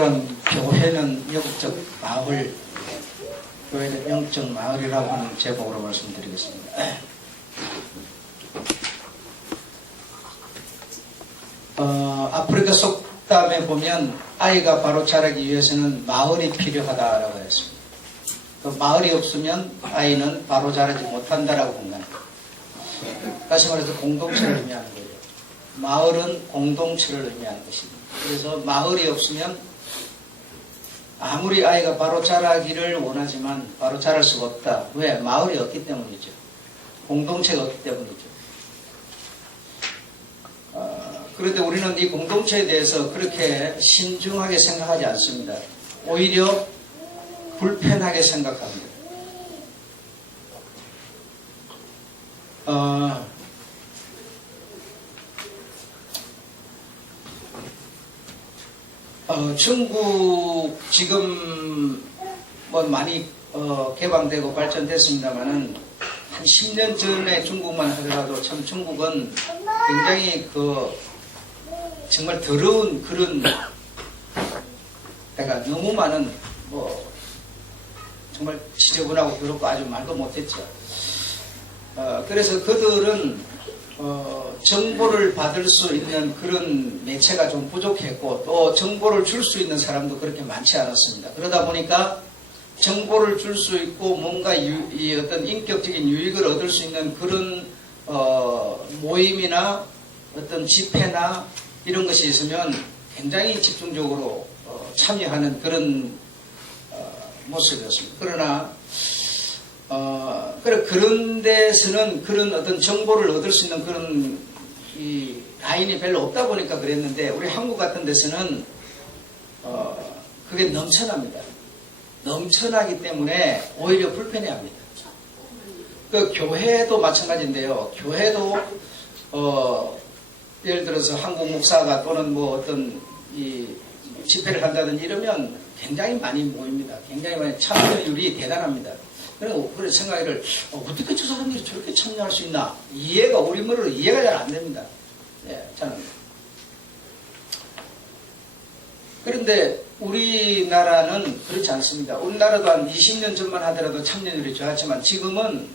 교회는 영적 마을, 교회는 영적 마을이라고 하는 제목으로 말씀드리겠습니다. 아프리카 속담에 보면 아이가 바로 자라기 위해서는 마을이 필요하다라고 했습니다. 그 마을이 없으면 아이는 바로 자라지 못한다라고 본다는 거예요. 다시 말해서 공동체를 의미하는 거예요. 마을은 공동체를 의미하는 것입니다. 그래서 마을이 없으면 아무리 아이가 바로 자라기를 원하지만 바로 자랄 수가 없다. 왜? 마을이 없기 때문이죠. 공동체가 없기 때문이죠. 그런데 우리는 이 공동체에 대해서 그렇게 신중하게 생각하지 않습니다. 오히려 불편하게 생각합니다. 중국 지금 뭐 많이 개방되고 발전됐습니다만은 한 10년 전에 중국만 하더라도 참 중국은 굉장히 정말 더러운 그런 그러니까 너무 많은 정말 지저분하고 더럽고 아주 말도 못했죠. 그래서 그들은 정보를 받을 수 있는 그런 매체가 좀 부족했고 또 정보를 줄 수 있는 사람도 그렇게 많지 않았습니다. 그러다 보니까 정보를 줄 수 있고 뭔가 어떤 인격적인 유익을 얻을 수 있는 그런 모임이나 어떤 집회나 이런 것이 있으면 굉장히 집중적으로 참여하는 그런 모습이었습니다. 그러나 그런 데서는 그런 어떤 정보를 얻을 수 있는 그런 라인이 별로 없다 보니까 그랬는데 우리 한국 같은 데서는 그게 넘쳐납니다. 넘쳐나기 때문에 오히려 불편해합니다. 그 교회도 마찬가지인데요. 교회도 예를 들어서 한국 목사가 또는 뭐 어떤 집회를 한다든지 이러면 굉장히 많이 모입니다. 굉장히 많이 참여율이 대단합니다. 그래서 생각을 어떻게 저 사람들이 저렇게 참여할 수 있나? 우리 머리로 이해가 잘 안 됩니다. 예, 저는. 그런데 우리나라는 그렇지 않습니다. 우리나라도 한 20년 전만 하더라도 참여율이 좋았지만 지금은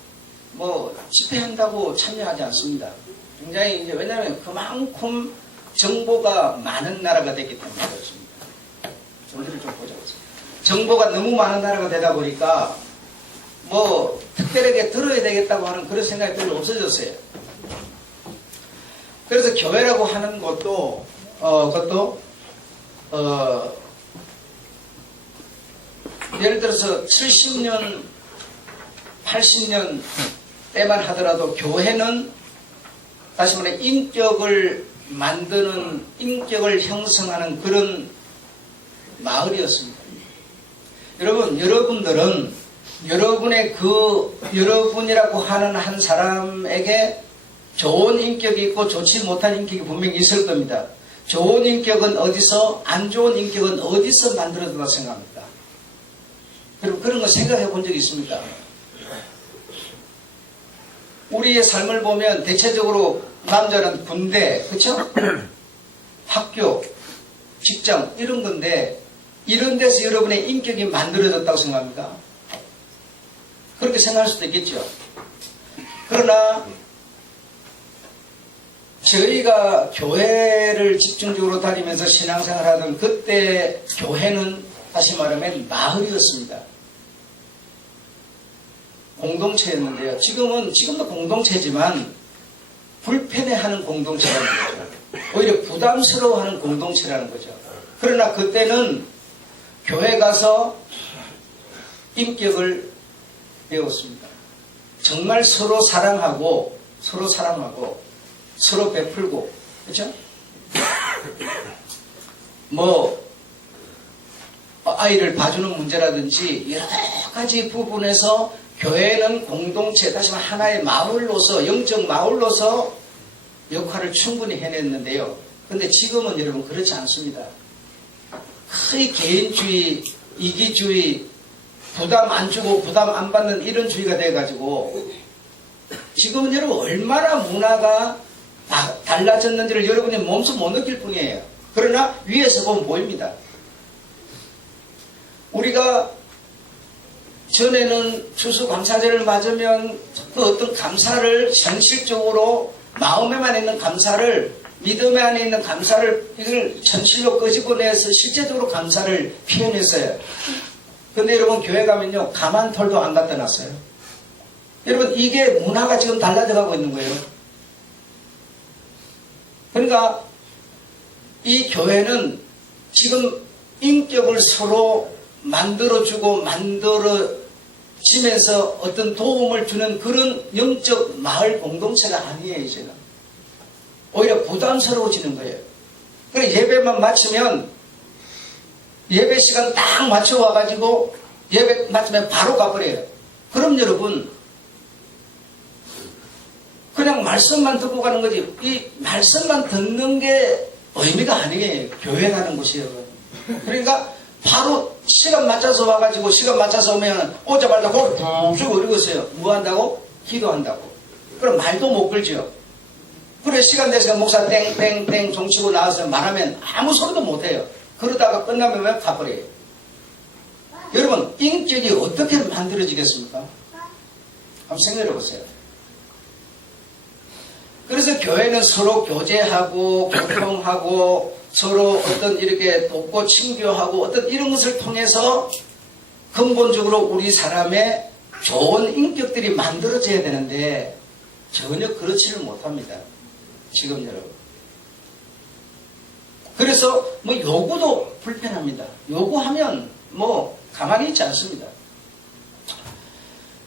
뭐 집회한다고 참여하지 않습니다. 굉장히 왜냐하면 그만큼 정보가 많은 나라가 됐기 때문에 그렇습니다. 정보를 좀 보자고요. 정보가 너무 많은 나라가 되다 보니까 뭐 특별하게 들어야 되겠다고 하는 그런 생각이 별로 없어졌어요. 그래서 교회라고 하는 것도 예를 들어서 70년 80년 때만 하더라도 교회는 다시 말해 인격을 만드는 인격을 형성하는 그런 마을이었습니다. 여러분들은 여러분의 여러분이라고 하는 한 사람에게 좋은 인격이 있고 좋지 못한 인격이 분명히 있을 겁니다. 좋은 인격은 어디서, 안 좋은 인격은 어디서 만들어졌다고 생각합니까? 여러분 그런 거 생각해 본 적이 있습니까? 우리의 삶을 보면 대체적으로 남자는 군대, 그렇죠? 학교, 직장 이런 건데 이런 데서 여러분의 인격이 만들어졌다고 생각합니까? 그렇게 생각할 수도 있겠죠. 그러나 저희가 교회를 집중적으로 다니면서 신앙생활 하던 그때 교회는 다시 말하면 마을이었습니다. 공동체였는데요. 지금도 공동체지만 불편해하는 공동체라는 거죠. 오히려 부담스러워하는 공동체라는 거죠. 그러나 그때는 교회 가서 인격을 배웠습니다. 정말 서로 사랑하고 서로 베풀고 그렇죠? 아이를 봐주는 문제라든지 여러 가지 부분에서 교회는 공동체, 다시 말해 하나의 마을로서, 영적 마을로서 역할을 충분히 해냈는데요. 그런데 지금은 여러분 그렇지 않습니다. 거의 개인주의, 이기주의, 부담 안 주고 부담 안 받는 이런 주의가 돼가지고 지금은 여러분 얼마나 문화가 달라졌는지를 여러분이 몸소 못 느낄 뿐이에요. 그러나 위에서 보면 보입니다. 우리가 전에는 추수감사절을 맞으면 그 어떤 감사를 현실적으로 마음에만 있는 감사를, 믿음에 안에 있는 감사를 이걸 현실로 끄집어내서 실제적으로 감사를 표현했어요. 근데 여러분 교회 가면요 가만털도 안 갖다 놨어요. 여러분 이게 문화가 지금 달라져 가고 있는 거예요. 그러니까 이 교회는 지금 인격을 서로 만들어주고 만들어지면서 어떤 도움을 주는 그런 영적 마을 공동체가 아니에요. 이제는 오히려 부담스러워지는 거예요. 그래서 예배만 마치면 예배 시간 딱 맞춰 와가지고 예배 마치면 바로 가버려요. 그럼 여러분 그냥 말씀만 듣고 가는 거지 이 말씀만 듣는 게 의미가 아니에요. 교회 가는 곳이에요. 그러니까 바로 시간 맞춰서 와가지고 시간 맞춰서 오면 오자마자 고개 푹 어리고 있어요. 뭐 한다고? 기도한다고. 그럼 말도 못 걸죠. 그래 시간 되시면 목사 땡땡땡 종치고 나와서 말하면 아무 소리도 못해요. 그러다가 끝나면 왜 가버려요. 여러분 인격이 어떻게 만들어지겠습니까? 한번 생각해 보세요. 그래서 교회는 서로 교제하고 교통하고 서로 어떤 이렇게 돕고 친교하고 어떤 이런 것을 통해서 근본적으로 우리 사람의 좋은 인격들이 만들어져야 되는데 전혀 그렇지를 못합니다. 지금 여러분. 그래서 뭐 요구도 불편합니다. 요구하면 뭐 가만히 있지 않습니다.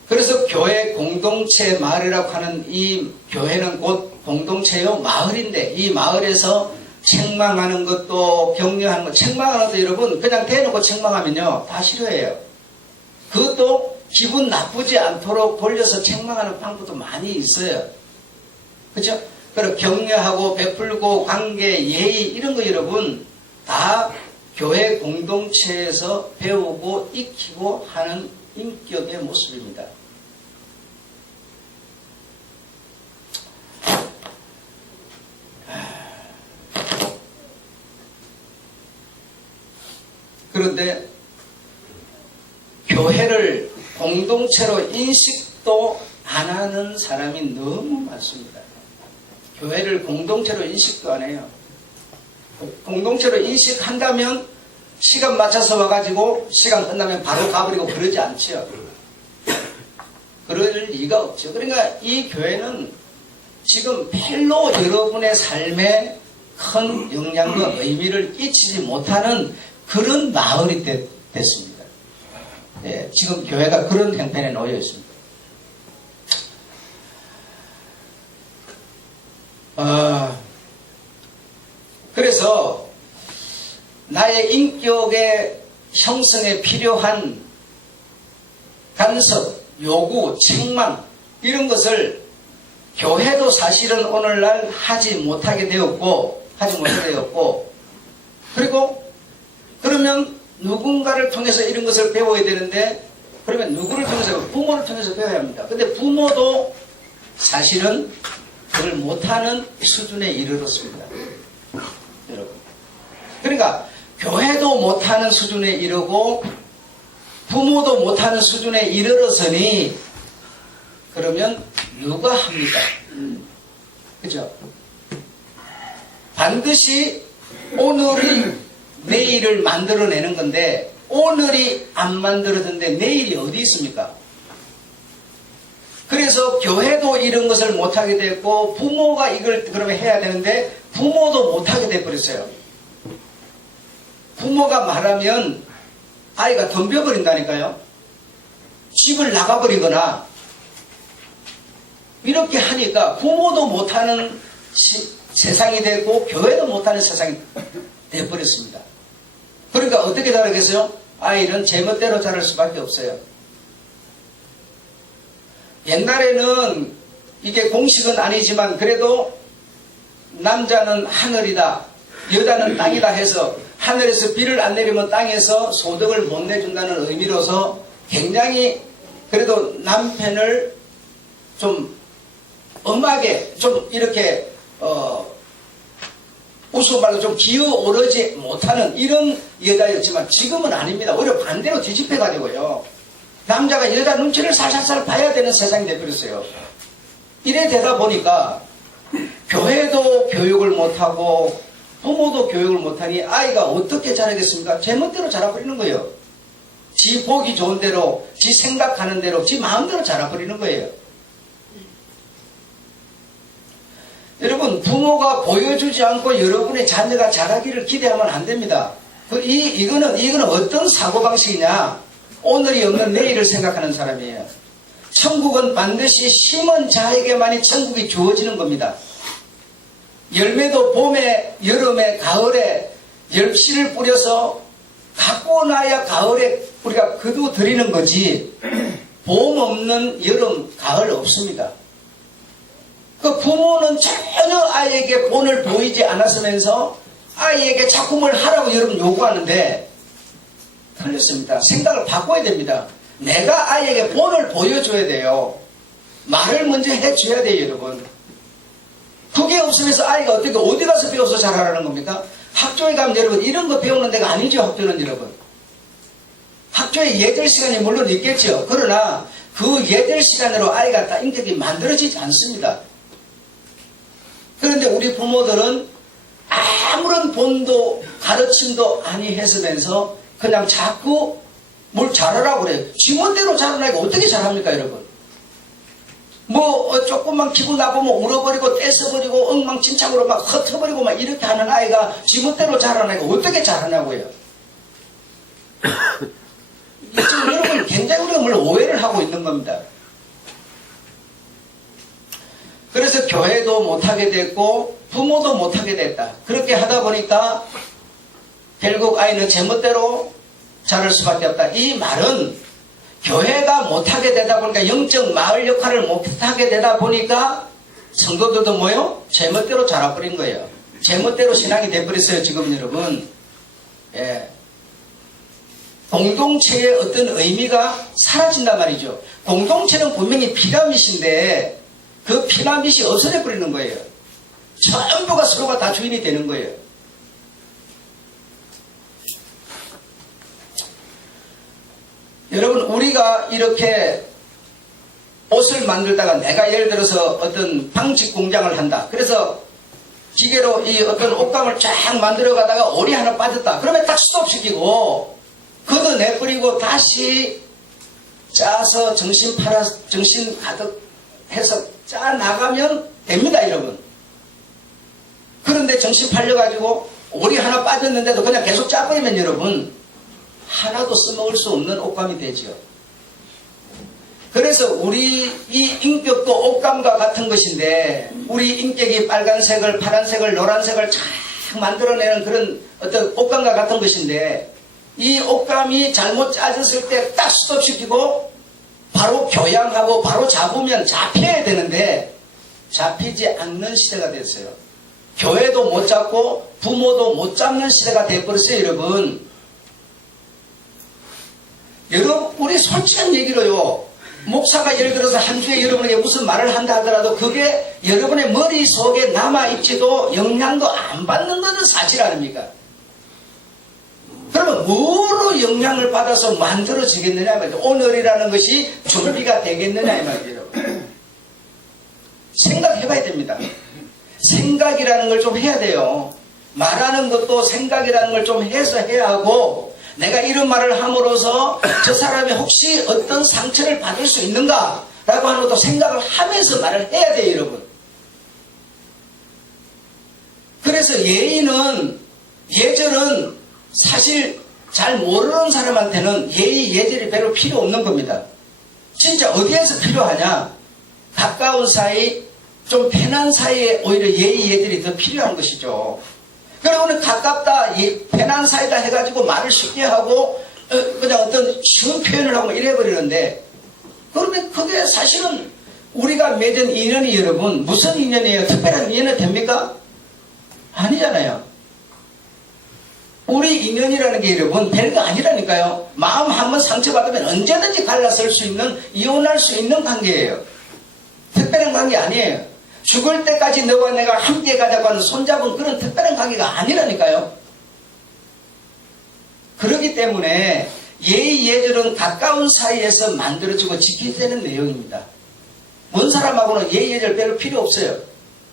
그래서 교회 공동체 마을이라고 하는 이 교회는 곧 공동체요 마을인데 이 마을에서 책망하는 것도 격려하는 것, 책망하는 것도 여러분 그냥 대놓고 책망하면요 다 싫어해요. 그것도 기분 나쁘지 않도록 돌려서 책망하는 방법도 많이 있어요. 그렇죠? 그리고 격려하고 베풀고 관계, 예의 이런 거 여러분 다 교회 공동체에서 배우고 익히고 하는 인격의 모습입니다. 그런데 교회를 공동체로 인식도 안 하는 사람이 너무 많습니다. 교회를 공동체로 인식도 안 해요. 공동체로 인식한다면 시간 맞춰서 와가지고 시간 끝나면 바로 가버리고 그러지 않죠. 그럴 리가 없죠. 그러니까 이 교회는 지금 별로 여러분의 삶에 큰 영향과 의미를 끼치지 못하는 그런 마을이 됐습니다. 예, 지금 교회가 그런 형편에 놓여 있습니다. 그래서 나의 인격의 형성에 필요한 간섭, 요구, 책망 이런 것을 교회도 사실은 오늘날 하지 못하게 되었고 그리고 그러면 누군가를 통해서 이런 것을 배워야 되는데 그러면 누구를 통해서? 부모를 통해서 배워야 합니다. 근데 부모도 사실은 그걸 못하는 수준에 이르렀습니다. 여러분. 그러니까 교회도 못하는 수준에 이르고 부모도 못하는 수준에 이르렀으니 그러면 누가 합니까? 그죠? 반드시 오늘이 내일을 만들어내는 건데 오늘이 안 만들어졌는데 내일이 어디 있습니까? 그래서 교회도 이런 것을 못하게 됐고 부모가 이걸 그러면 해야 되는데 부모도 못하게 돼버렸어요. 부모가 말하면 아이가 덤벼버린다니까요. 집을 나가버리거나 이렇게 하니까 부모도 못하는 세상이 되고 교회도 못하는 세상이 돼버렸습니다. 그러니까 어떻게 자라겠어요? 아이는 제멋대로 자랄 수밖에 없어요. 옛날에는 이게 공식은 아니지만 그래도 남자는 하늘이다, 여자는 땅이다 해서 하늘에서 비를 안 내리면 땅에서 소득을 못 내준다는 의미로서 굉장히 그래도 남편을 좀 엄하게 좀 이렇게 우스운 말로 좀 기어오르지 못하는 이런 여자였지만 지금은 아닙니다. 오히려 반대로 뒤집혀가지고요. 남자가 여자 눈치를 살살살 봐야 되는 세상이 돼버렸어요. 이래 되다 보니까 교회도 교육을 못하고 부모도 교육을 못하니 아이가 어떻게 자라겠습니까? 제멋대로 자라버리는 거예요. 지 보기 좋은 대로, 지 생각하는 대로, 지 마음대로 자라버리는 거예요. 여러분, 부모가 보여주지 않고 여러분의 자녀가 자라기를 기대하면 안 됩니다. 이거는 어떤 사고방식이냐? 오늘이 없는 내일을 생각하는 사람이에요. 천국은 반드시 심은 자에게만이 천국이 주어지는 겁니다. 열매도 봄에, 여름에, 가을에 열씨를 뿌려서 갖고 나야 가을에 우리가 거두드리는 거지 봄 없는 여름, 가을 없습니다. 그 부모는 전혀 아이에게 본을 보이지 않았으면서 아이에게 자꾸 뭘 하라고 여러분 요구하는데 틀렸습니다. 생각을 바꿔야 됩니다. 내가 아이에게 본을 보여줘야 돼요. 말을 먼저 해줘야 돼요, 여러분. 그게 없으면서 아이가 어디 가서 배워서 잘하라는 겁니까? 학교에 가면 여러분 이런 거 배우는 데가 아니죠, 학교는 여러분. 학교에 예절 시간이 물론 있겠죠. 그러나 그 예절 시간으로 아이가 다 인격이 만들어지지 않습니다. 그런데 우리 부모들은 아무런 본도 가르침도 아니 했으면서 그냥 자꾸 뭘 잘하라고 그래요. 지멋대로 잘하니까 어떻게 잘합니까, 여러분? 조금만 기분 나쁘면 울어버리고 떼서버리고 엉망진창으로 막 흩어버리고 막 이렇게 하는 아이가 지멋대로 잘하니까 어떻게 잘하냐고요. 지금 여러분 굉장히 우리가 물론 오해를 하고 있는 겁니다. 그래서 교회도 못하게 됐고 부모도 못하게 됐다. 그렇게 하다 보니까 결국 아이는 제멋대로 자랄 수밖에 없다. 이 말은 교회가 못하게 되다 보니까 영적 마을 역할을 못하게 되다 보니까 성도들도 뭐요? 제멋대로 자라버린 거예요. 제멋대로 신앙이 돼버렸어요. 지금 여러분. 예. 공동체의 어떤 의미가 사라진단 말이죠. 공동체는 분명히 피라밋인데 그 피라밋이 없어져 버리는 거예요. 전부가 서로가 다 주인이 되는 거예요. 여러분, 우리가 이렇게 옷을 만들다가 내가 예를 들어서 어떤 방직 공장을 한다. 그래서 기계로 이 어떤 옷감을 쫙 만들어 가다가 올이 하나 빠졌다. 그러면 딱 스톱시키고 걷어내버리고 다시 짜서 정신 가득 해서 짜 나가면 됩니다, 여러분. 그런데 정신 팔려가지고 올이 하나 빠졌는데도 그냥 계속 짜버리면 여러분 하나도 써먹을 수 없는 옷감이 되죠. 그래서 우리 이 인격도 옷감과 같은 것인데 우리 인격이 빨간색을, 파란색을, 노란색을 쫙 만들어내는 그런 어떤 옷감과 같은 것인데 이 옷감이 잘못 짜졌을 때 딱 스톱시키고 바로 교양하고 바로 잡으면 잡혀야 되는데 잡히지 않는 시대가 됐어요. 교회도 못 잡고 부모도 못 잡는 시대가 돼버렸어요, 여러분. 여러분, 우리 솔직한 얘기로요. 목사가 예를 들어서 한 주에 여러분에게 무슨 말을 한다 하더라도 그게 여러분의 머릿속에 남아있지도 영향도 안 받는 것은 사실 아닙니까? 그러면 뭐로 영향을 받아서 만들어지겠느냐 이 말이죠. 오늘이라는 것이 준비가 되겠느냐 이 말이죠. 생각해봐야 됩니다. 생각이라는 걸 좀 해야 돼요. 말하는 것도 생각이라는 걸 좀 해서 해야 하고 내가 이런 말을 함으로써 저 사람이 혹시 어떤 상처를 받을 수 있는가 라고 하는 것도 생각을 하면서 말을 해야 돼요, 여러분. 그래서 예의는, 예절은 사실 잘 모르는 사람한테는 예의, 예절이 별로 필요 없는 겁니다. 진짜 어디에서 필요하냐? 가까운 사이, 좀 편한 사이에 오히려 예의, 예절이 더 필요한 것이죠. 그리고 오늘 가깝다, 편한 사이다 해가지고 말을 쉽게 하고 그냥 어떤 쉬운 표현을 하고 이래버리는데 그러면 그게 사실은 우리가 맺은 인연이 여러분 무슨 인연이에요? 특별한 인연이 됩니까? 아니잖아요. 우리 인연이라는 게 여러분 별거 아니라니까요. 마음 한번 상처받으면 언제든지 갈라설 수 있는, 이혼할 수 있는 관계예요. 특별한 관계 아니에요. 죽을 때까지 너와 내가 함께 가자고 하는 손잡은 그런 특별한 관계가 아니라니까요. 그렇기 때문에 예의 예절은 가까운 사이에서 만들어지고 지켜지는 내용입니다. 먼 사람하고는 예의 예절 별로 필요 없어요.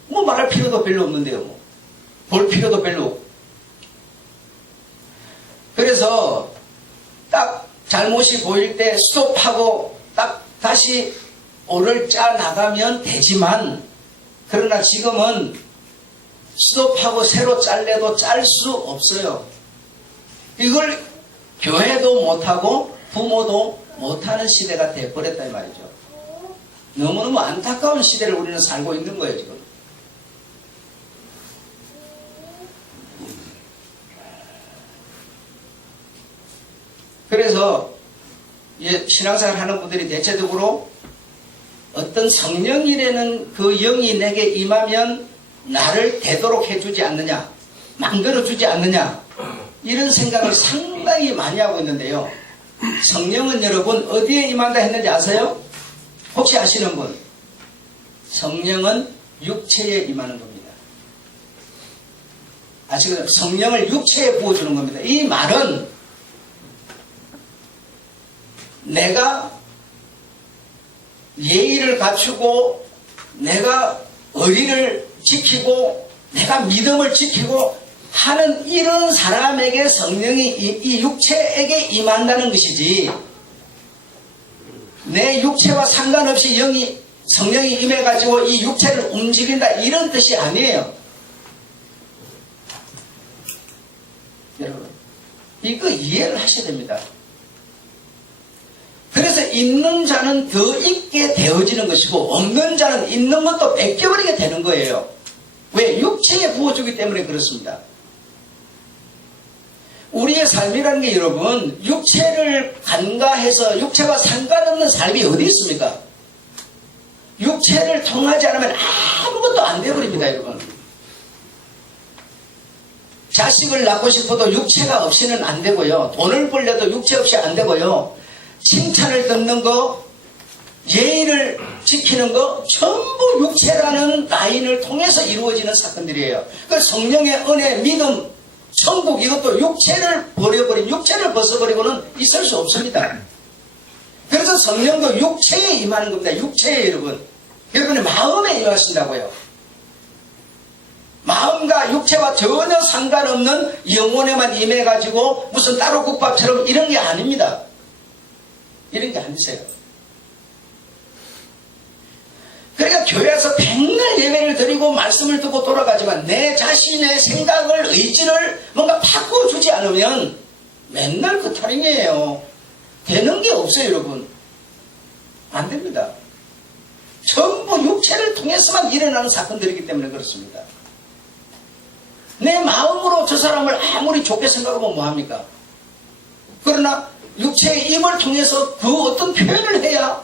뭐 말할 필요도 별로 없는데요. 뭐. 볼 필요도 별로 없고. 그래서 딱 잘못이 보일 때 스톱하고 딱 다시 오를 짜 나가면 되지만, 그러나 지금은 스톱하고 새로 짤래도 짤 수 없어요. 이걸 교회도 못하고 부모도 못하는 시대가 되어버렸다 이 말이죠. 너무너무 안타까운 시대를 우리는 살고 있는 거예요 지금. 그래서 신앙생활 하는 분들이 대체적으로 어떤 성령이라는 그 영이 내게 임하면 나를 되도록 해주지 않느냐, 만들어주지 않느냐, 이런 생각을 상당히 많이 하고 있는데요. 성령은 여러분 어디에 임한다 했는지 아세요? 혹시 아시는 분? 성령은 육체에 임하는 겁니다. 아시겠어요? 성령을 육체에 부어주는 겁니다. 이 말은 내가 예의를 갖추고 내가 의리를 지키고 내가 믿음을 지키고 하는 이런 사람에게 성령이 이 육체에게 임한다는 것이지, 내 육체와 상관없이 성령이 임해가지고 이 육체를 움직인다 이런 뜻이 아니에요. 여러분 이거 이해를 하셔야 됩니다. 그래서 있는 자는 더 있게 되어지는 것이고 없는 자는 있는 것도 뺏겨버리게 되는 거예요. 왜? 육체에 부어주기 때문에 그렇습니다. 우리의 삶이라는 게 여러분 육체를 간과해서 육체와 상관없는 삶이 어디 있습니까? 육체를 통하지 않으면 아무것도 안 되어버립니다 여러분. 자식을 낳고 싶어도 육체가 없이는 안 되고요. 돈을 벌려도 육체 없이 안 되고요. 칭찬을 듣는 거, 예의를 지키는 거 전부 육체라는 라인을 통해서 이루어지는 사건들이에요. 그 성령의 은혜, 믿음, 천국 이것도 육체를 버려버린, 육체를 벗어버리고는 있을 수 없습니다. 그래서 성령도 육체에 임하는 겁니다. 육체에 여러분. 여러분의 마음에 임하신다고요. 마음과 육체와 전혀 상관없는 영혼에만 임해가지고 무슨 따로 국밥처럼 이런 게 아닙니다. 이런 게 아니세요. 그러니까 교회에서 백날 예배를 드리고 말씀을 듣고 돌아가지만 내 자신의 생각을, 의지를 뭔가 바꿔주지 않으면 맨날 그 타령이에요. 되는 게 없어요 여러분. 안 됩니다. 전부 육체를 통해서만 일어나는 사건들이기 때문에 그렇습니다. 내 마음으로 저 사람을 아무리 좋게 생각하면 뭐합니까? 그러나 육체의 입을 통해서 그 어떤 표현을 해야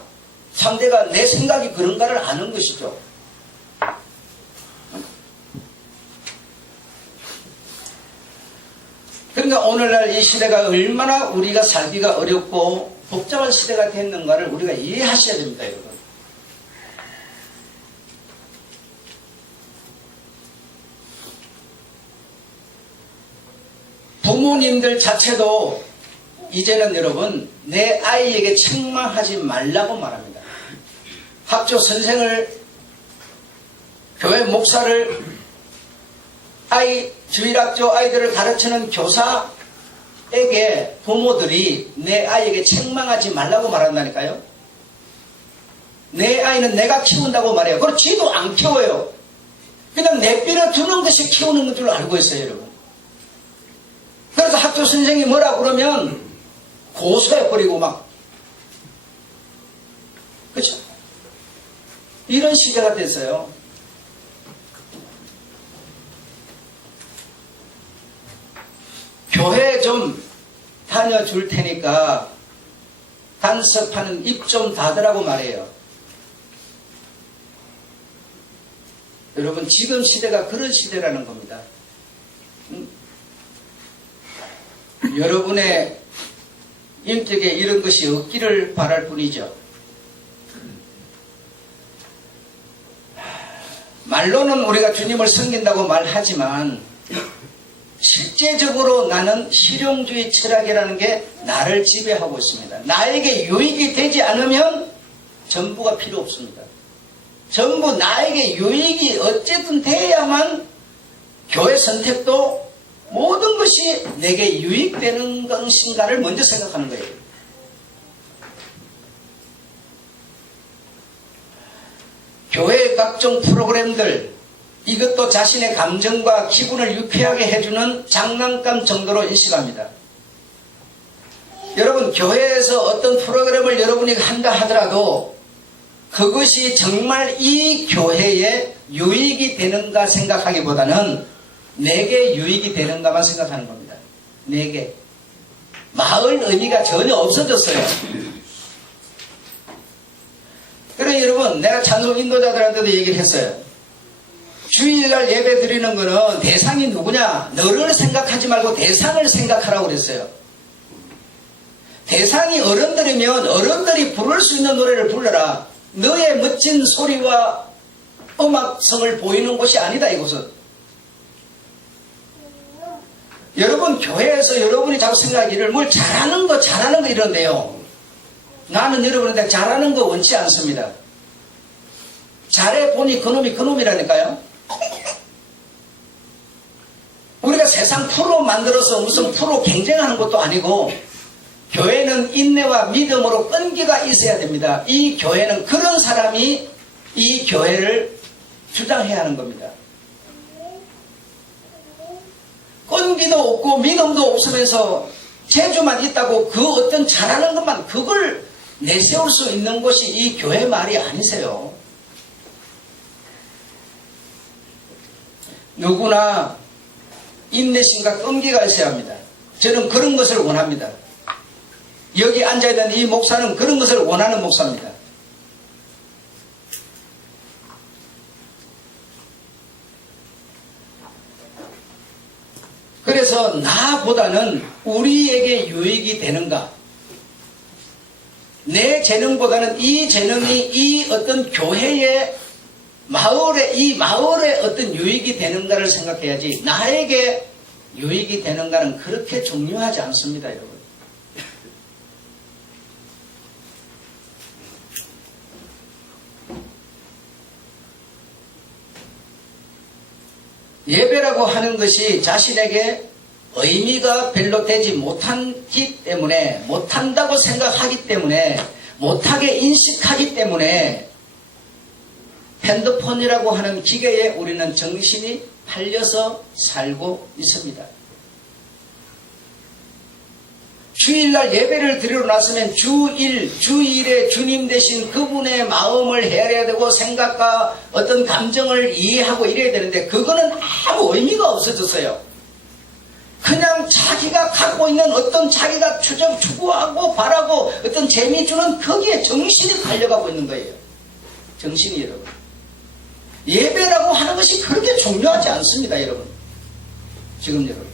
상대가 내 생각이 그런가를 아는 것이죠. 그러니까 오늘날 이 시대가 얼마나 우리가 살기가 어렵고 복잡한 시대가 됐는가를 우리가 이해하셔야 됩니다 여러분. 부모님들 자체도 이제는 여러분 내 아이에게 책망하지 말라고 말합니다. 학교 선생을, 교회 목사를, 주일학교 아이들을 가르치는 교사에게 부모들이 내 아이에게 책망하지 말라고 말한다니까요. 내 아이는 내가 키운다고 말해요. 그리고 지도 안 키워요. 그냥 내버려 두는 것이 키우는 줄 알고 있어요 여러분. 그래서 학교 선생이 뭐라 그러면 고소해버리고 막, 그렇죠? 이런 시대가 됐어요. 교회 좀 다녀줄 테니까 간섭하는 입 좀 닫으라고 말해요. 여러분 지금 시대가 그런 시대라는 겁니다. 여러분의 인격에 이런 것이 없기를 바랄 뿐이죠. 말로는 우리가 주님을 섬긴다고 말하지만 실제적으로 나는 실용주의 철학이라는 게 나를 지배하고 있습니다. 나에게 유익이 되지 않으면 전부가 필요 없습니다. 전부 나에게 유익이 어쨌든 돼야만 교회 선택도 모든 것이 내게 유익되는 것인가를 먼저 생각하는 거예요. 교회의 각종 프로그램들, 이것도 자신의 감정과 기분을 유쾌하게 해주는 장난감 정도로 인식합니다. 여러분, 교회에서 어떤 프로그램을 여러분이 한다 하더라도 그것이 정말 이 교회에 유익이 되는가 생각하기보다는 내게 유익이 되는가만 생각하는 겁니다. 내게. 마을 의미가 전혀 없어졌어요. 그래 여러분, 내가 찬송 인도자들한테도 얘기를 했어요. 주일날 예배 드리는 거는 대상이 누구냐? 너를 생각하지 말고 대상을 생각하라고 그랬어요. 대상이 어른들이면 어른들이 부를 수 있는 노래를 불러라. 너의 멋진 소리와 음악성을 보이는 곳이 아니다, 이곳은. 여러분, 교회에서 여러분이 자꾸 생각하기를 뭘 잘하는 거 이런데요. 나는 여러분한테 잘하는 거 원치 않습니다. 잘해보니 그놈이라니까요. 우리가 세상 프로 만들어서 무슨 프로 경쟁하는 것도 아니고, 교회는 인내와 믿음으로 끈기가 있어야 됩니다. 이 교회는 그런 사람이 이 교회를 주장해야 하는 겁니다. 끈기도 없고 믿음도 없으면서 재주만 있다고 그 어떤 잘하는 것만 그걸 내세울 수 있는 것이 이 교회 말이 아니세요. 누구나 인내심과 끈기가 있어야 합니다. 저는 그런 것을 원합니다. 여기 앉아있는 이 목사는 그런 것을 원하는 목사입니다. 그래서 나보다는 우리에게 유익이 되는가? 내 재능보다는 이 재능이 이 어떤 교회의 이 마을에 어떤 유익이 되는가를 생각해야지 나에게 유익이 되는가는 그렇게 중요하지 않습니다, 여러분. 예배라고 하는 것이 자신에게 의미가 별로 되지 못하기 때문에, 못한다고 생각하기 때문에, 못하게 인식하기 때문에 핸드폰이라고 하는 기계에 우리는 정신이 팔려서 살고 있습니다. 주일날 예배를 드리러 났으면 주일에 주님 대신 그분의 마음을 헤아려야 되고 생각과 어떤 감정을 이해하고 이래야 되는데 그거는 아무 의미가 없어졌어요. 그냥 자기가 갖고 있는 어떤 자기가 추구하고 바라고 어떤 재미 주는 거기에 정신이 달려가고 있는 거예요. 정신이 여러분. 예배라고 하는 것이 그렇게 중요하지 않습니다, 여러분. 지금 여러분.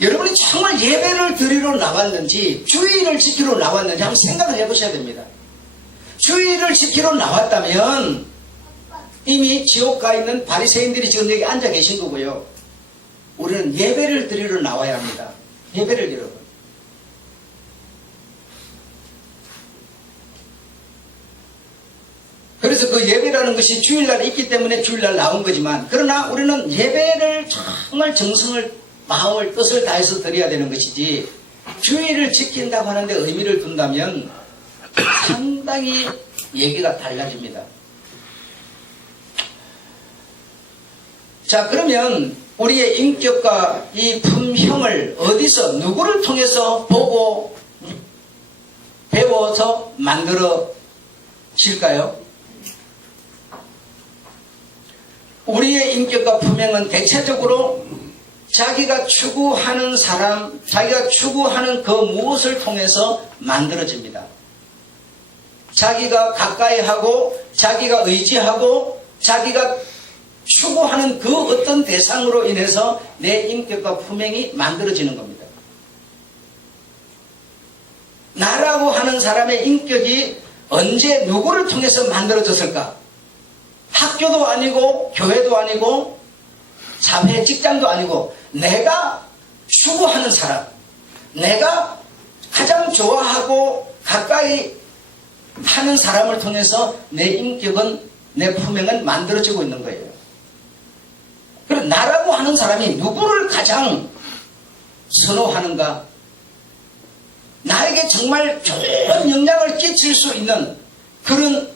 여러분이 정말 예배를 드리러 나왔는지 주의를 지키러 나왔는지 한번 생각을 해보셔야 됩니다. 주의를 지키러 나왔다면 이미 지옥 가 있는 바리새인들이 지금 여기 앉아 계신 거고요. 우리는 예배를 드리러 나와야 합니다. 예배를 여러분. 그래서 그 예배라는 것이 주일날 있기 때문에 주일날 나온 거지만 그러나 우리는 예배를 정말 정성을 마음을 뜻을 다해서 드려야 되는 것이지 주의를 지킨다고 하는데 의미를 둔다면 상당히 얘기가 달라집니다. 자, 그러면 우리의 인격과 이 품형을 어디서 누구를 통해서 보고 배워서 만들어질까요? 우리의 인격과 품형은 대체적으로 자기가 추구하는 사람, 자기가 추구하는 그 무엇을 통해서 만들어집니다. 자기가 가까이 하고, 자기가 의지하고, 자기가 추구하는 그 어떤 대상으로 인해서 내 인격과 품행이 만들어지는 겁니다. 나라고 하는 사람의 인격이 언제 누구를 통해서 만들어졌을까? 학교도 아니고 교회도 아니고 사회 직장도 아니고 내가 추구하는 사람, 내가 가장 좋아하고 가까이 하는 사람을 통해서 내 인격은, 내 품행은 만들어지고 있는 거예요. 그리고 나라고 하는 사람이 누구를 가장 선호하는가? 나에게 정말 좋은 영향을 끼칠 수 있는 그런,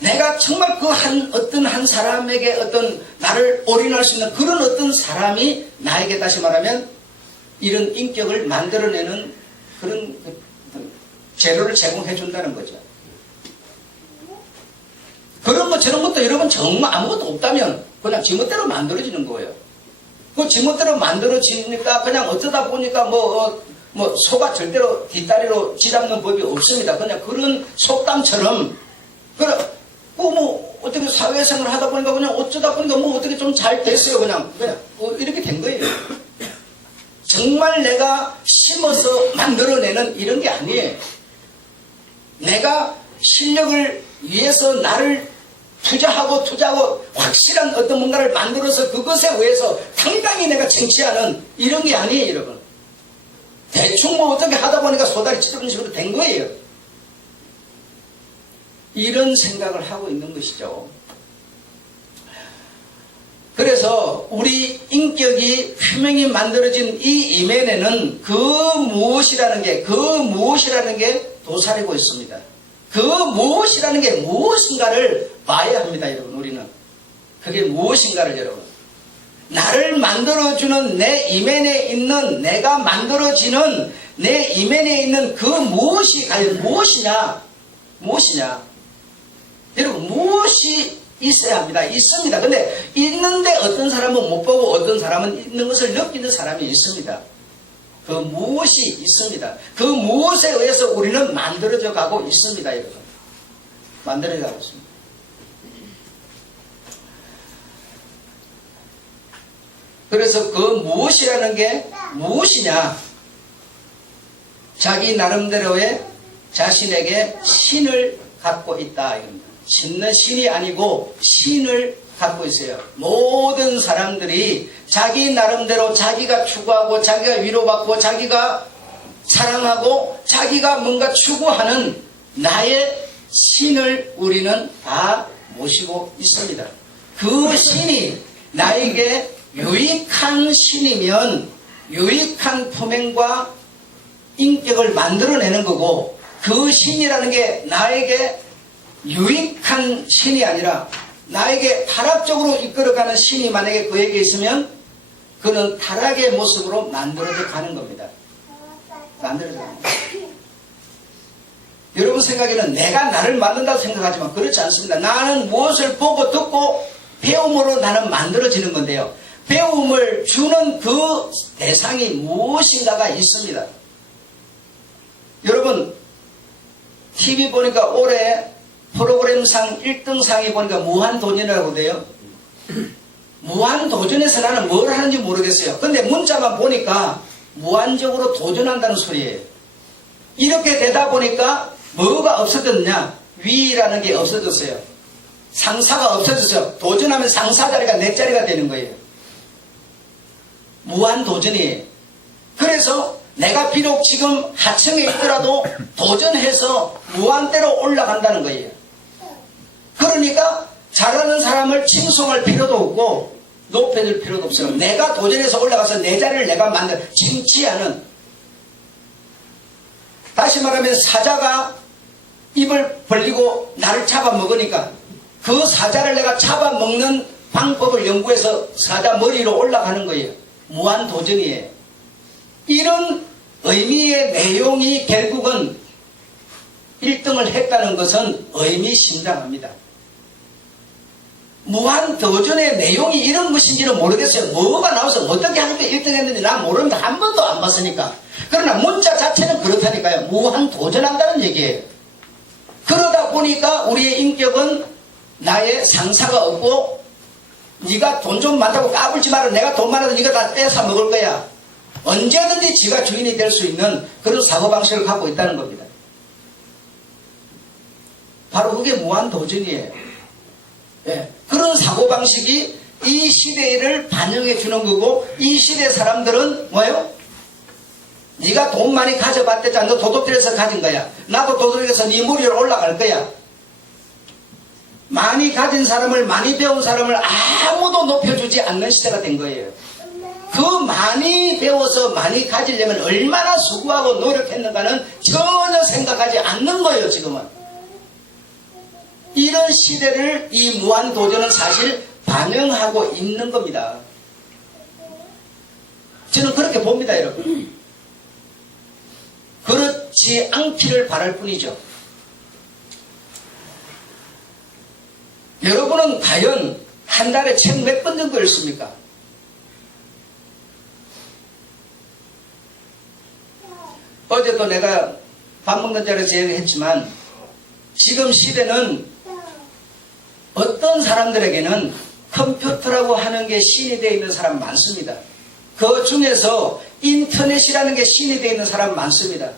내가 정말 그 어떤 한 사람에게 어떤 나를 올인할 수 있는 그런 어떤 사람이 나에게 다시 말하면 이런 인격을 만들어내는 그런 재료를 제공해 준다는 거죠. 그런 것 저런 것도 여러분 정말 아무것도 없다면 그냥 지멋대로 만들어지는 거예요. 그 지멋대로 만들어지니까 그냥 어쩌다 보니까 뭐 소가 절대로 뒷다리로 쥐잡는 법이 없습니다. 그냥 그런 속담처럼 뭐 어떻게 사회생활을 하다 보니까 그냥 어쩌다 보니까 뭐 어떻게 좀 잘 됐어요. 그냥 이렇게 된 거예요. 정말 내가 심어서 만들어내는 이런 게 아니에요. 내가 실력을 위해서 나를 투자하고 확실한 어떤 뭔가를 만들어서 그것에 의해서 당당히 내가 쟁취하는 이런 게 아니에요, 여러분. 대충 뭐 어떻게 하다 보니까 소다리 찢어진 식으로 된 거예요. 이런 생각을 하고 있는 것이죠. 그래서 우리 인격이 분명히 만들어진 이 이면에는 그 무엇이라는 게 도사리고 있습니다. 그 무엇이라는 게 무엇인가를 봐야 합니다, 여러분. 우리는 그게 무엇인가를, 여러분, 나를 만들어주는 내 이면에 있는, 내가 만들어지는 내 이면에 있는 그 무엇이 과연 무엇이냐? 여러분, 무엇이 있어야 합니다. 있습니다. 근데 있는데 어떤 사람은 못 보고 어떤 사람은 있는 것을 느끼는 사람이 있습니다. 그 무엇이 있습니다. 그 무엇에 의해서 우리는 만들어져 가고 있습니다, 여러분. 만들어져 가고 있습니다. 그래서 그 무엇이라는 게 무엇이냐? 자기 나름대로의 자신에게 신을 갖고 있다, 이겁니다. 신은 신이 아니고 신을 갖고 있어요. 모든 사람들이 자기 나름대로 자기가 추구하고 자기가 위로받고 자기가 사랑하고 자기가 뭔가 추구하는 나의 신을 우리는 다 모시고 있습니다. 그 신이 나에게 유익한 신이면 유익한 품행과 인격을 만들어내는 거고, 그 신이라는 게 나에게 유익한 신이 아니라 나에게 타락적으로 이끌어가는 신이 만약에 그에게 있으면 그는 타락의 모습으로 만들어져 가는 겁니다. 만들어져 가는 겁니다. 여러분 생각에는 내가 나를 만든다고 생각하지만 그렇지 않습니다. 나는 무엇을 보고 듣고 배움으로 나는 만들어지는 건데요. 배움을 주는 그 대상이 무엇인가가 있습니다. 여러분, TV 보니까 올해 프로그램상 1등상이 보니까 무한도전이라고 돼요. 무한도전에서 나는 뭘 하는지 모르겠어요. 근데 문자만 보니까 무한적으로 도전한다는 소리예요. 이렇게 되다 보니까 뭐가 없어졌냐? 위라는 게 없어졌어요. 상사가 없어졌어요. 도전하면 상사 자리가 내 자리가 되는 거예요. 무한도전이에요. 그래서 내가 비록 지금 하층에 있더라도 도전해서 무한대로 올라간다는 거예요. 그러니까 잘하는 사람을 칭송할 필요도 없고 높여줄 필요도 없어요. 내가 도전해서 올라가서 내 자리를 내가 쟁취하는, 다시 말하면 사자가 입을 벌리고 나를 잡아먹으니까 그 사자를 내가 잡아먹는 방법을 연구해서 사자 머리로 올라가는 거예요. 무한도전이에요. 이런 의미의 내용이 결국은 1등을 했다는 것은 의미심장합니다. 무한도전의 내용이 이런 것인지는 모르겠어요. 뭐가 나와서 어떻게 하니까 1등 했는지 난 모르는데 한 번도 안 봤으니까. 그러나 문자 자체는 그렇다니까요. 무한도전한다는 얘기예요. 그러다 보니까 우리의 인격은 나의 상사가 없고, 네가 돈 좀 많다고 까불지 마라. 내가 돈 많아도 네가 다 뺏어 먹을 거야. 언제든지 지가 주인이 될 수 있는 그런 사고방식을 갖고 있다는 겁니다. 바로 그게 무한도전이에요. 예. 그런 사고방식이 이 시대를 반영해 주는 거고, 이 시대 사람들은 뭐예요? 네가 돈 많이 가져봤대잖아. 너 도둑질해서 가진 거야. 나도 도둑에서 네 머리 위로 올라갈 거야. 많이 가진 사람을, 많이 배운 사람을 아무도 높여주지 않는 시대가 된 거예요. 그 많이 배워서 많이 가지려면 얼마나 수고하고 노력했는가는 전혀 생각하지 않는 거예요, 지금은. 이런 시대를 이 무한도전은 사실 반영하고 있는 겁니다. 저는 그렇게 봅니다, 여러분. 그렇지 않기를 바랄 뿐이죠. 여러분은 과연 한 달에 책 몇 번 정도 읽습니까? 어제도 내가 밥 먹는 자리에서 얘기했지만, 지금 시대는 어떤 사람들에게는 컴퓨터라고 하는 게 신이 되어 있는 사람 많습니다. 그 중에서 인터넷이라는 게 신이 되어 있는 사람 많습니다.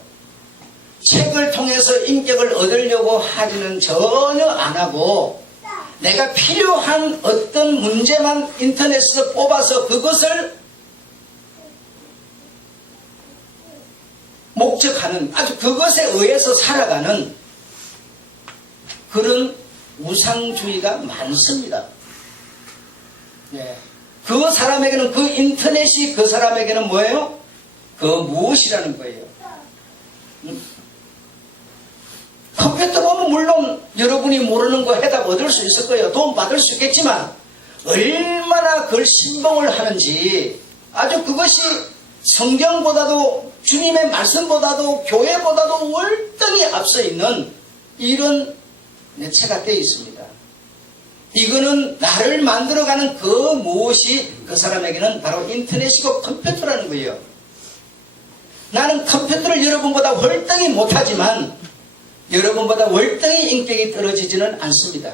책을 통해서 인격을 얻으려고 하지는 전혀 안 하고, 내가 필요한 어떤 문제만 인터넷에서 뽑아서 그것을 목적하는, 아주 그것에 의해서 살아가는 그런 우상주의가 많습니다. 네. 그 사람에게는, 그 인터넷이 그 사람에게는 뭐예요? 그 무엇이라는 거예요. 컴퓨터 보면 물론 여러분이 모르는 거 해답 얻을 수 있을 거예요. 도움 받을 수 있겠지만, 얼마나 그걸 신봉을 하는지, 아주 그것이 성경보다도, 주님의 말씀보다도, 교회보다도 월등히 앞서 있는 이런 매체가 되어 있습니다. 이거는 나를 만들어가는 그 무엇이 그 사람에게는 바로 인터넷이고 컴퓨터라는 거예요. 나는 컴퓨터를 여러분보다 월등히 못하지만 여러분보다 월등히 인격이 떨어지지는 않습니다.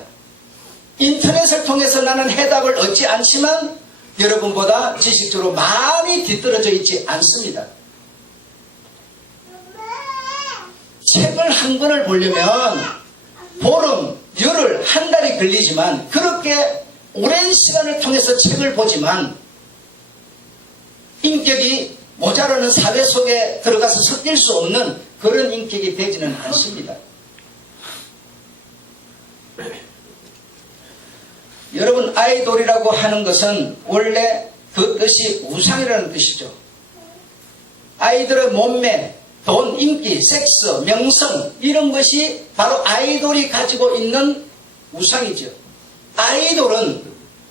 인터넷을 통해서 나는 해답을 얻지 않지만 여러분보다 지식적으로 많이 뒤떨어져 있지 않습니다. 책을 한 권을 보려면 보름, 열흘, 한 달이 걸리지만, 그렇게 오랜 시간을 통해서 책을 보지만 인격이 모자라는 사회 속에 들어가서 섞일 수 없는 그런 인격이 되지는 않습니다. 여러분, 아이돌이라고 하는 것은 원래 그 뜻이 우상이라는 뜻이죠. 아이들의 몸매, 돈, 인기, 섹스, 명성, 이런 것이 바로 아이돌이 가지고 있는 우상이죠. 아이돌은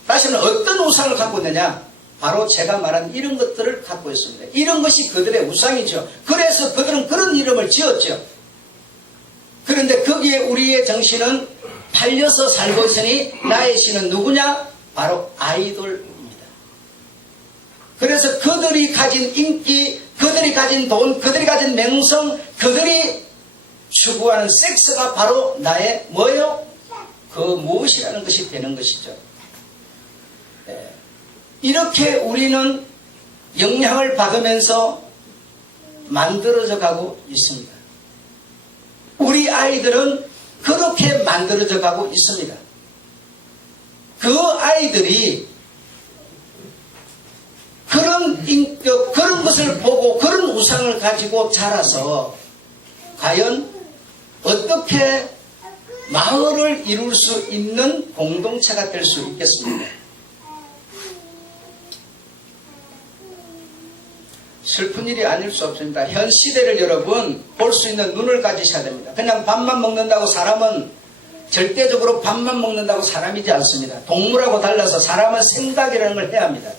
다시 말해 어떤 우상을 갖고 있느냐? 바로 제가 말한 이런 것들을 갖고 있습니다. 이런 것이 그들의 우상이죠. 그래서 그들은 그런 이름을 지었죠. 그런데 거기에 우리의 정신은 팔려서 살고 있으니 나의 신은 누구냐? 바로 아이돌입니다. 그래서 그들이 가진 인기, 그들이 가진 돈, 그들이 가진 명성, 그들이 추구하는 섹스가 바로 나의 뭐예요? 그 무엇이라는 것이 되는 것이죠. 네. 이렇게 우리는 영향을 받으면서 만들어져 가고 있습니다. 우리 아이들은 그렇게 만들어져 가고 있습니다. 그 아이들이 그런 인격, 그런 것을 보고 그런 우상을 가지고 자라서 과연 어떻게 마을을 이룰 수 있는 공동체가 될 수 있겠습니까? 슬픈 일이 아닐 수 없습니다. 현 시대를 여러분 볼 수 있는 눈을 가지셔야 됩니다. 그냥 밥만 먹는다고 사람은 절대적으로 밥만 먹는다고 사람이지 않습니다. 동물하고 달라서 사람은 생각이라는 걸 해야 합니다.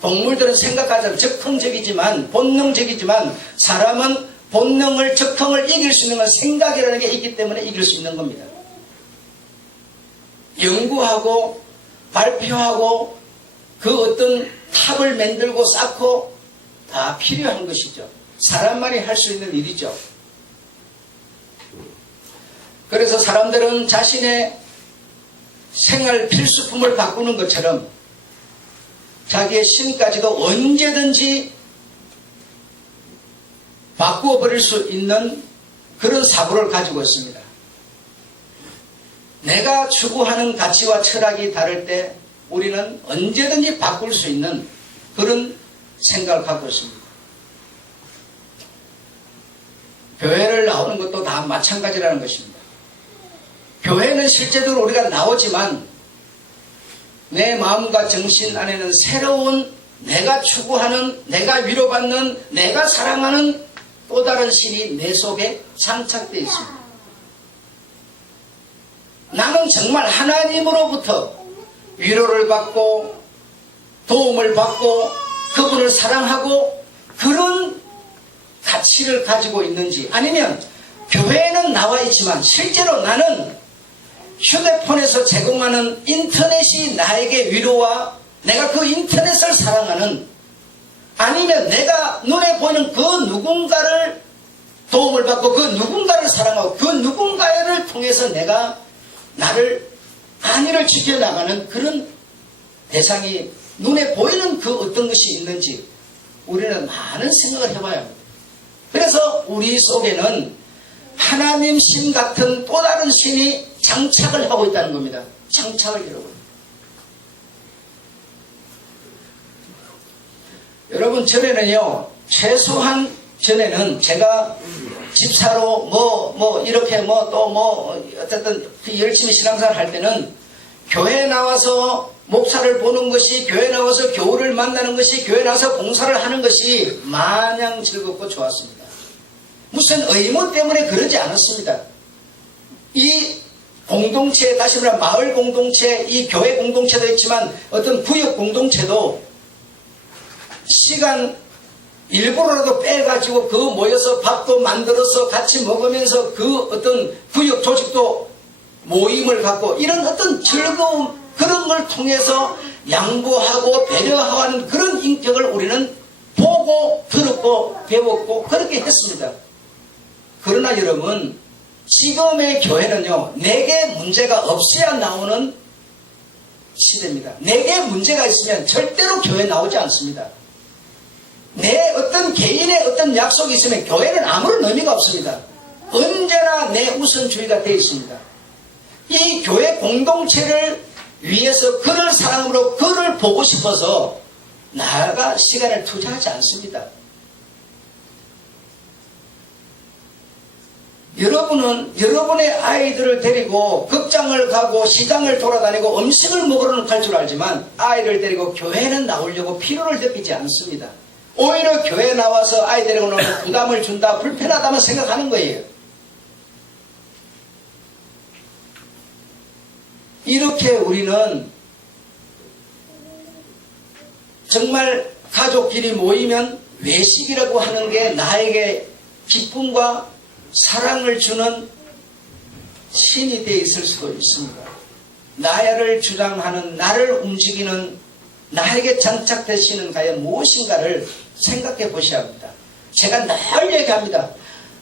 동물들은 생각하자면 적응적이지만, 본능적이지만 사람은 본능을, 적응을 이길 수 있는 건 생각이라는 게 있기 때문에 이길 수 있는 겁니다. 연구하고 발표하고 그 어떤 탑을 만들고 쌓고 다 필요한 것이죠. 사람만이 할 수 있는 일이죠. 그래서 사람들은 자신의 생활 필수품을 바꾸는 것처럼 자기의 신까지도 언제든지 바꾸어 버릴 수 있는 그런 사고를 가지고 있습니다. 내가 추구하는 가치와 철학이 다를 때 우리는 언제든지 바꿀 수 있는 그런 생각을 갖고 있습니다. 교회를 나오는 것도 다 마찬가지라는 것입니다. 교회는 실제적으로 우리가 나오지만 내 마음과 정신 안에는 새로운 내가 추구하는, 내가 위로받는, 내가 사랑하는 또 다른 신이 내 속에 장착되어 있습니다. 나는 정말 하나님으로부터 위로를 받고 도움을 받고 그분을 사랑하고 그런 가치를 가지고 있는지, 아니면 교회에는 나와 있지만 실제로 나는 휴대폰에서 제공하는 인터넷이 나에게 위로와 내가 그 인터넷을 사랑하는, 아니면 내가 눈에 보이는 그 누군가를 도움을 받고 그 누군가를 사랑하고 그 누군가를 통해서 내가 나를 안위를 지켜나가는 그런 대상이 눈에 보이는 그 어떤 것이 있는지 우리는 많은 생각을 해봐야 합니다. 그래서 우리 속에는 하나님 신 같은 또 다른 신이 장착을 하고 있다는 겁니다. 장착을 여러분. 여러분, 전에는요, 최소한 전에는 제가 집사로 이렇게 어쨌든 열심히 신앙생활 할 때는 교회에 나와서 목사를 보는 것이, 교회에 나와서 교우를 만나는 것이, 교회에 나와서 봉사를 하는 것이 마냥 즐겁고 좋았습니다. 무슨 의무 때문에 그러지 않았습니다. 이 공동체, 다시 말하면 마을 공동체, 이 교회 공동체도 있지만 어떤 구역 공동체도 시간 일부러라도 빼가지고 그 모여서 밥도 만들어서 같이 먹으면서 그 어떤 구역 조직도 모임을 갖고 이런 어떤 즐거움, 그런 걸 통해서 양보하고 배려하는 그런 인격을 우리는 보고 들었고 배웠고 그렇게 했습니다. 그러나 여러분, 지금의 교회는요, 내게 문제가 없어야 나오는 시대입니다. 내게 문제가 있으면 절대로 교회 나오지 않습니다. 내 어떤 개인의 어떤 약속이 있으면 교회는 아무런 의미가 없습니다. 언제나 내 우선주의가 되어 있습니다. 이 교회 공동체를 위해서 그를 사랑으로 그를 보고 싶어서 나아가 시간을 투자하지 않습니다. 여러분은 여러분의 아이들을 데리고 극장을 가고 시장을 돌아다니고 음식을 먹으러 갈 줄 알지만 아이를 데리고 교회는 나오려고 필요를 느끼지 않습니다. 오히려 교회에 나와서 아이 데리고 오면 부담을 준다, 불편하다만 생각하는 거예요. 이렇게 우리는 정말 가족끼리 모이면 외식이라고 하는 게 나에게 기쁨과 사랑을 주는 신이 되어 있을 수도 있습니다. 나를 주장하는, 나를 움직이는, 나에게 장착되시는 과연 무엇인가를 생각해 보셔야 합니다. 제가 늘 얘기합니다.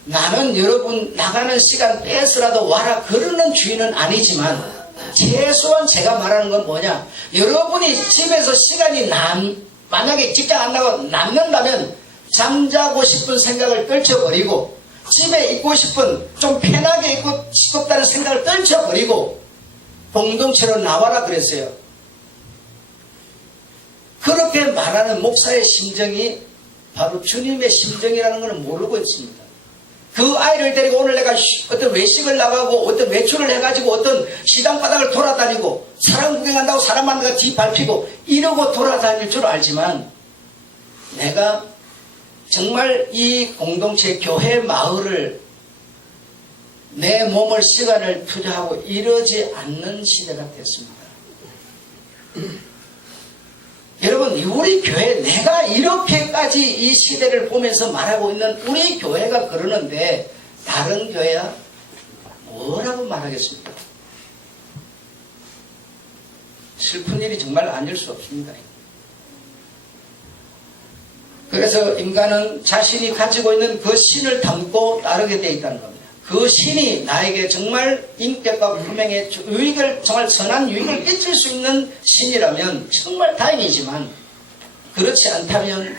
나는 여러분 나가는 시간 빼서라도 와라 그러는 주인은 아니지만 최소한 제가 말하는 건 뭐냐, 여러분이 집에서 시간이 만약에 직장 안 나가고 남는다면 잠자고 싶은 생각을 떨쳐버리고 집에 있고 싶은, 좀 편하게 있고 싶다는 생각을 떨쳐버리고 공동체로 나와라 그랬어요. 그렇게 말하는 목사의 심정이 바로 주님의 심정이라는 것을 모르고 있습니다. 그 아이를 데리고 오늘 내가 어떤 외식을 나가고 어떤 외출을 해가지고 어떤 시장바닥을 돌아다니고 사람 구경한다고 사람 만나가 뒤 밟히고 이러고 돌아다닐 줄 알지만 내가 정말 이 공동체, 교회, 마을을 내 몸을, 시간을 투자하고 이러지 않는 시대가 됐습니다. 여러분, 우리 교회, 내가 이렇게까지 이 시대를 보면서 말하고 있는 우리 교회가 그러는데 다른 교회야 뭐라고 말하겠습니까? 슬픈 일이 정말 아닐 수 없습니다. 그래서 인간은 자신이 가지고 있는 그 신을 담고 따르게 되어 있다는 겁니다. 그 신이 나에게 정말 인격과 분명의 유익을, 정말 선한 유익을 끼칠 수 있는 신이라면 정말 다행이지만 그렇지 않다면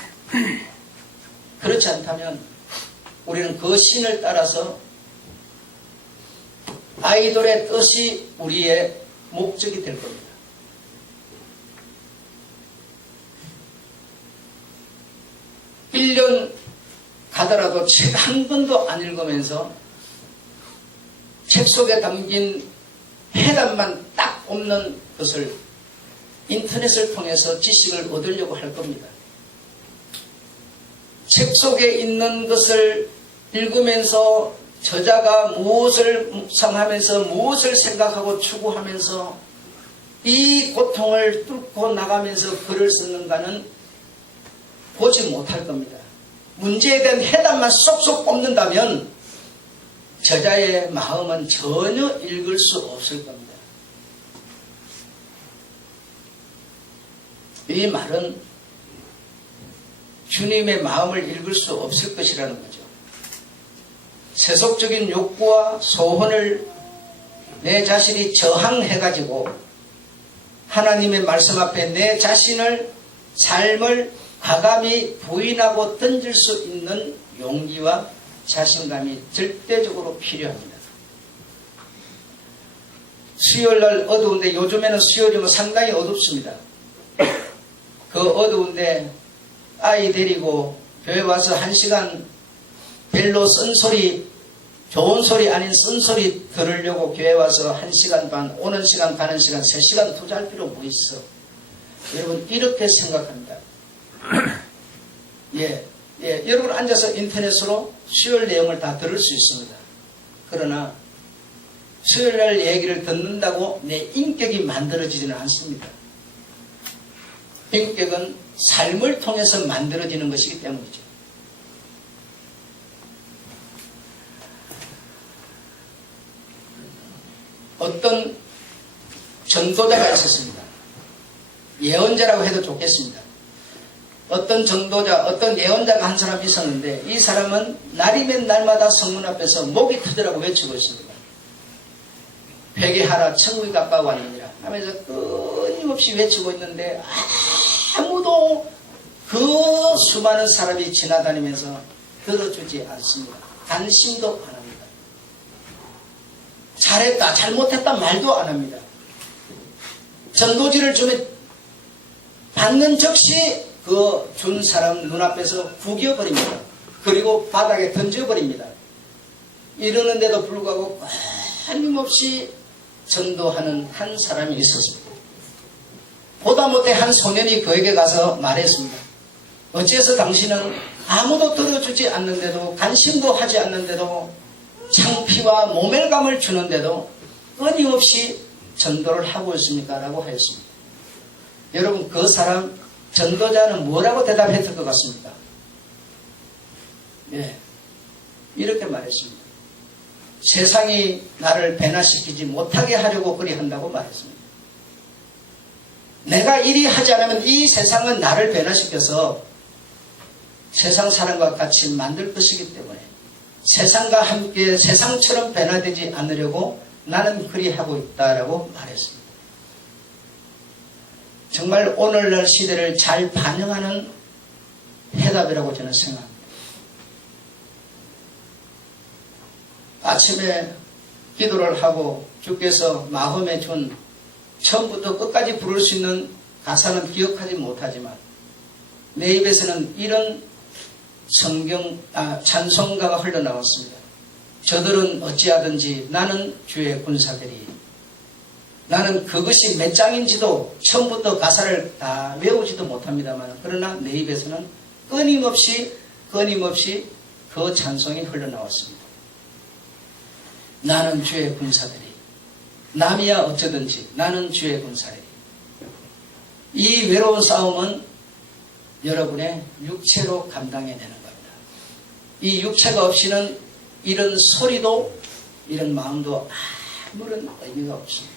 우리는 그 신을 따라서 아이돌의 뜻이 우리의 목적이 될 겁니다. 일 년 가더라도 책 한 권도 안 읽으면서 책 속에 담긴 해답만 딱 없는 것을 인터넷을 통해서 지식을 얻으려고 할 겁니다. 책 속에 있는 것을 읽으면서 저자가 무엇을 묵상하면서 무엇을 생각하고 추구하면서 이 고통을 뚫고 나가면서 글을 쓰는가는 보지 못할 겁니다. 문제에 대한 해답만 쏙쏙 뽑는다면 저자의 마음은 전혀 읽을 수 없을 겁니다. 이 말은 주님의 마음을 읽을 수 없을 것이라는 거죠. 세속적인 욕구와 소원을 내 자신이 저항해가지고 하나님의 말씀 앞에 내 자신을 삶을 과감히 부인하고 던질 수 있는 용기와 자신감이 절대적으로 필요합니다. 수요일날 어두운데 요즘에는 수요일이면 상당히 어둡습니다. 그 어두운데 아이 데리고 교회 와서 1시간 별로 쓴소리, 좋은 소리 아닌 쓴소리 들으려고 교회 와서 1시간 반, 오는 시간 가는 시간 3시간 투자할 필요 뭐 있어. 여러분 이렇게 생각합니다. 여러분 앉아서 인터넷으로 수요일 내용을 다 들을 수 있습니다. 그러나 수요일날 얘기를 듣는다고 내 인격이 만들어지지는 않습니다. 인격은 삶을 통해서 만들어지는 것이기 때문이죠. 어떤 전도자가 있었습니다. 예언자라고 해도 좋겠습니다. 어떤 전도자, 어떤 예언자가 한 사람이 있었는데 이 사람은 날이면 날마다 성문 앞에서 목이 터지라고 외치고 있습니다. 회개하라 천국이 가까워하느니라 하면서 끊임없이 외치고 있는데 아무도 그 수많은 사람이 지나다니면서 들어주지 않습니다. 관심도 안 합니다. 잘했다 잘못했다 말도 안 합니다. 전도지를 주면 받는 즉시 그 준 사람 눈앞에서 구겨버립니다. 그리고 바닥에 던져버립니다. 이러는데도 불구하고 끊임없이 전도하는 한 사람이 있었습니다. 보다 못해 한 소년이 그에게 가서 말했습니다. 어째서 당신은 아무도 들어주지 않는데도 관심도 하지 않는데도 창피와 모멸감을 주는데도 끊임없이 전도를 하고 있습니까? 라고 하였습니다. 여러분 그 사람 전도자는 뭐라고 대답했을 것 같습니까? 이렇게 말했습니다. 세상이 나를 변화시키지 못하게 하려고 그리 한다고 말했습니다. 내가 이리 하지 않으면 이 세상은 나를 변화시켜서 세상 사람과 같이 만들 것이기 때문에 세상과 함께 세상처럼 변화되지 않으려고 나는 그리 하고 있다라고 말했습니다. 정말 오늘날 시대를 잘 반영하는 해답이라고 저는 생각합니다. 아침에 기도를 하고 주께서 마음에 준 처음부터 끝까지 부를 수 있는 가사는 기억하지 못하지만 내 입에서는 이런 찬송가가 흘러나왔습니다. 저들은 어찌하든지 나는 주의 군사들이 나는 그것이 몇 장인지도 처음부터 가사를 다 외우지도 못합니다만 그러나 내 입에서는 끊임없이 그 찬송이 흘러나왔습니다. 나는 주의 군사들이 남이야 어쩌든지 나는 주의 군사들이 이 외로운 싸움은 여러분의 육체로 감당해내는 겁니다. 이 육체가 없이는 이런 소리도 이런 마음도 아무런 의미가 없습니다.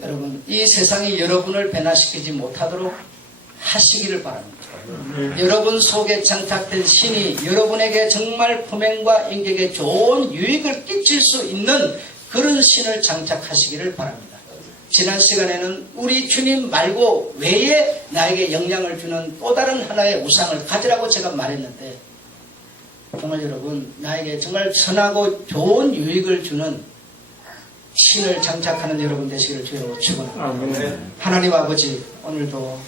여러분 이 세상이 여러분을 변화시키지 못하도록 하시기를 바랍니다. 여러분 속에 장착된 신이 여러분에게 정말 품행과 인격에 좋은 유익을 끼칠 수 있는 그런 신을 장착하시기를 바랍니다. 지난 시간에는 우리 주님 말고 외에 나에게 영향을 주는 또 다른 하나의 우상을 가지라고 제가 말했는데 동원 여러분, 나에게 정말 선하고 좋은 유익을 주는 신을 장착하는 여러분 되시기를 주로 축원합니다. 하나님 아버지, 오늘도